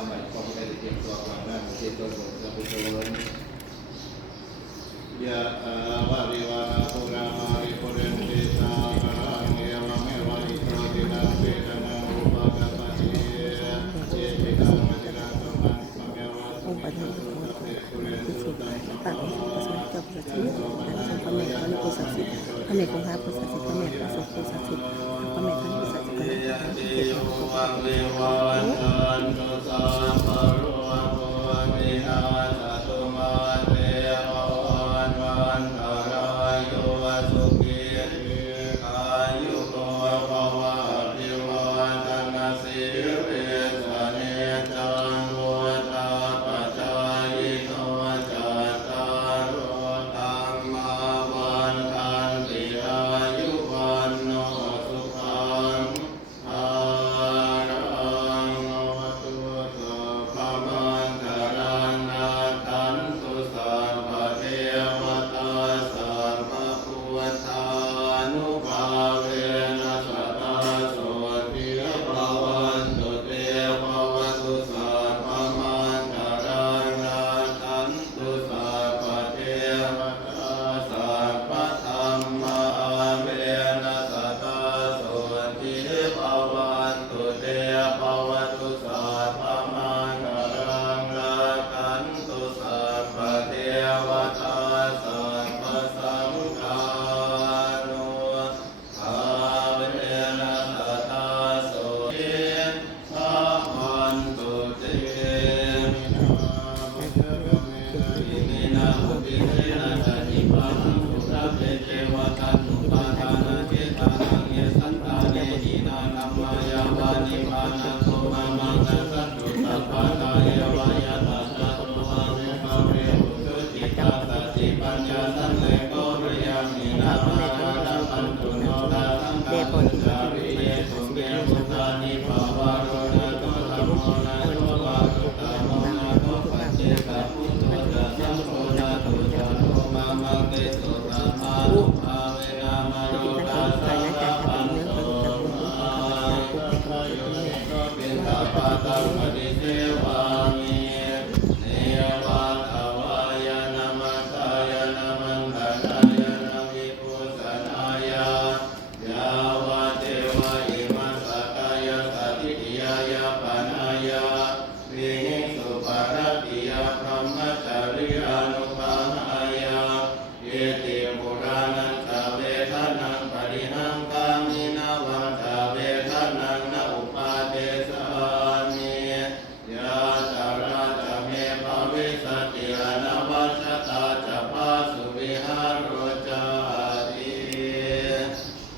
ทำไมพอไม่ได้เตรียมตัวก่อนหน้าเตรียมตัวก่อนจะไปโดนยะวะริวาปุรามาริปุเรนติสาคารังเอวะเมวะอิโตตินังเปตนังอุปกัปปติเจตินังมะตินังสัมมังมะเมวะสุมินังสุตเตปุเรนตุสังขะปะอุปสัมปะสัมปะสัมปะเมฆพระนุสัสสิพระเมฆคงคาพุทธสิพระเมฆพระสุขุสัสสิพระเมฆพระนุสัสสิพระเมฆพระสุขุสัสสิเดชบุญที่พระพุทธเจ้าสิริโยชานิภาวะโรนะโตนะโมนะโมนะโมนะโมนะโมนะโมนะโมนะโมนะโมนะโมนะเตสุตตะมุภาเวนะมาโรตาสะภะคะวะโตอะระหะโตสัมมาสัมพุทธัสสะเป็นตาปะตังปฏิเทวา